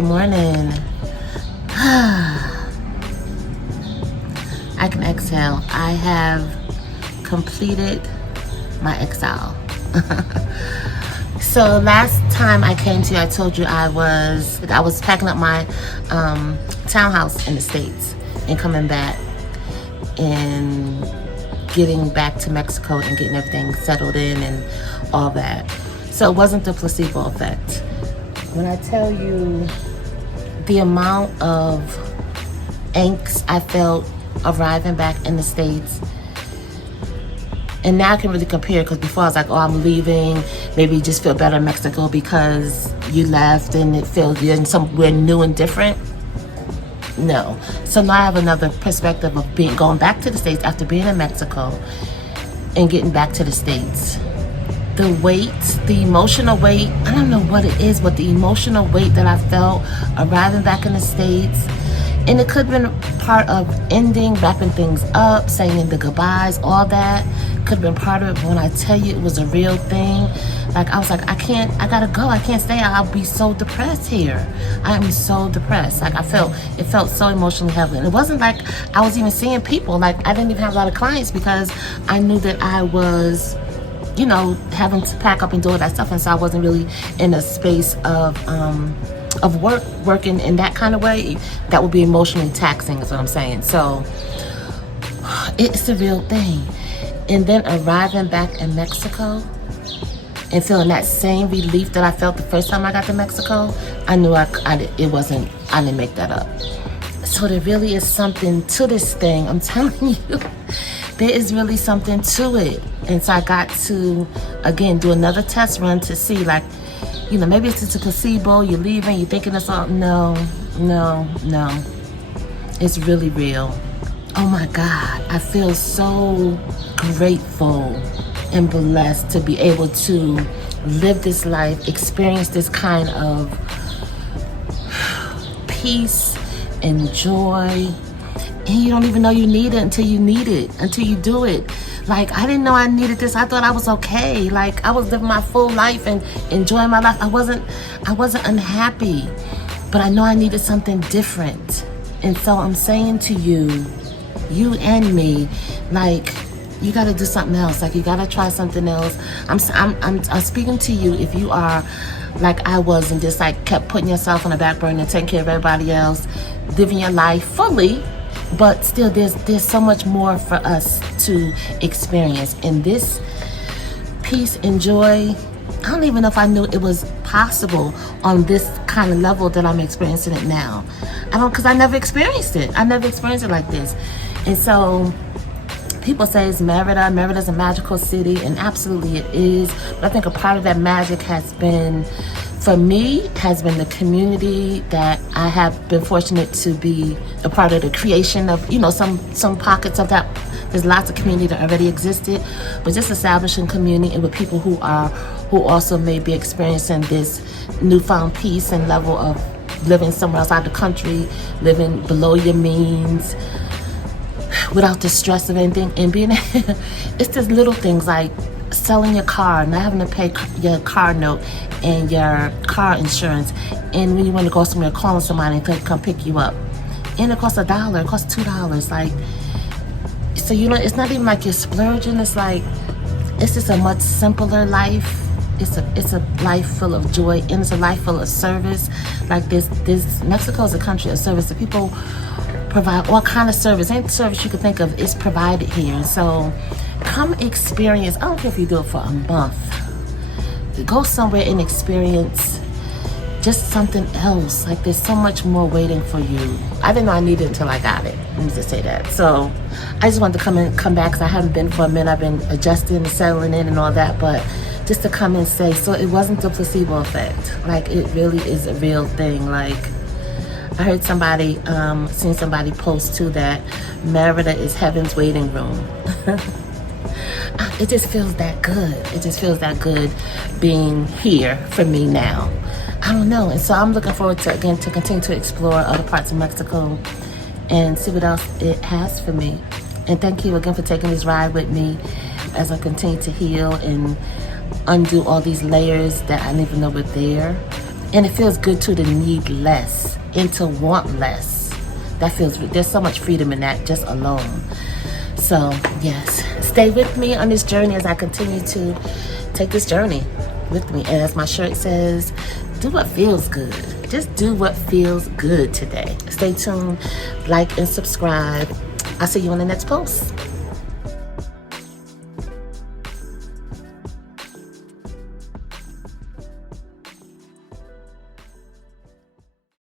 Good morning. I can exhale. I have completed my exile. So last time I came to you, I told you I was packing up my townhouse in the States and coming back and getting back to Mexico and getting everything settled in and all that. So it wasn't the placebo effect. When I tell you the amount of angst I felt arriving back in the States, and now I can really compare, because before I was like, oh, I'm leaving, maybe you just feel better in Mexico because you left and it feels you're in somewhere new and different. No. So now I have another perspective of going back to the States after being in Mexico and getting back to the States. The weight, the emotional weight, I don't know what it is, but the emotional weight that I felt arriving back in the States, and it could have been part of ending, wrapping things up, saying the goodbyes, all that could have been part of it. But when I tell you it was a real thing, like I was like, I gotta go, I can't stay, I'll be so depressed here. I am so depressed. Like it felt so emotionally heavy. And it wasn't like I was even seeing people, like I didn't even have a lot of clients because I knew that I was, having to pack up and do all that stuff, and so I wasn't really in a space of working in that kind of way. That would be emotionally taxing, is what I'm saying. So it's a real thing. And then arriving back in Mexico and feeling that same relief that I felt the first time I got to Mexico, I knew I didn't make that up. So there really is something to this thing. I'm telling you, there is really something to it. And so I got to, again, do another test run to see, like, maybe it's just a placebo, you're leaving, you're thinking it's all, no. It's really real. Oh my God, I feel so grateful and blessed to be able to live this life, experience this kind of peace and joy. And you don't even know you need it until you need it, until you do it. Like, I didn't know I needed this. I thought I was okay. Like, I was living my full life and enjoying my life. I wasn't unhappy, but I know I needed something different. And so I'm saying to you, you and me, like, you got to do something else. Like, you got to try something else. I'm speaking to you if you are like I was and just like kept putting yourself on the back burner and taking care of everybody else, living your life fully. But still, there's so much more for us to experience. And this peace and joy, I don't even know if I knew it was possible on this kind of level that I'm experiencing it now. Because I never experienced it. I never experienced it like this. And so people say it's Merida. Merida's a magical city, and absolutely it is. But I think a part of that magic has been, for me, has been the community that I have been fortunate to be a part of the creation of, some pockets of that. There's lots of community that already existed, but just establishing community and with people who also may be experiencing this newfound peace and level of living somewhere outside the country, living below your means, without the stress of anything, and being, it's just little things like selling your car, not having to pay your car note and your car insurance, and when you want to go somewhere, calling somebody and come pick you up, and it costs $1, it costs $2, like, so it's not even like you're splurging. It's like, it's just a much simpler life. It's a life full of joy, and it's a life full of service. Like this Mexico is a country of service. The people provide all kind of service. Any service you could think of is provided here. And so come experience. I don't care if you do it for a month. Go somewhere and experience just something else. Like, there's so much more waiting for you. I didn't know I needed it until I got it. Let me just say that. So I just wanted to come back because I haven't been for a minute. I've been adjusting and settling in and all that, but just to come and say, so it wasn't the placebo effect. Like, it really is a real thing. Like, I heard seen somebody post too that Merida is heaven's waiting room. It just feels that good. It just feels that good being here for me now. I don't know. And so I'm looking forward to continue to explore other parts of Mexico and see what else it has for me. And thank you again for taking this ride with me as I continue to heal and undo all these layers that I didn't even know were there. And it feels good too to need less and to want less. That feels, there's so much freedom in that just alone. So yes, stay with me on this journey as I continue to take this journey with me. And as my shirt says, do what feels good. Just do what feels good today. Stay tuned, like and subscribe. I'll see you on the next post.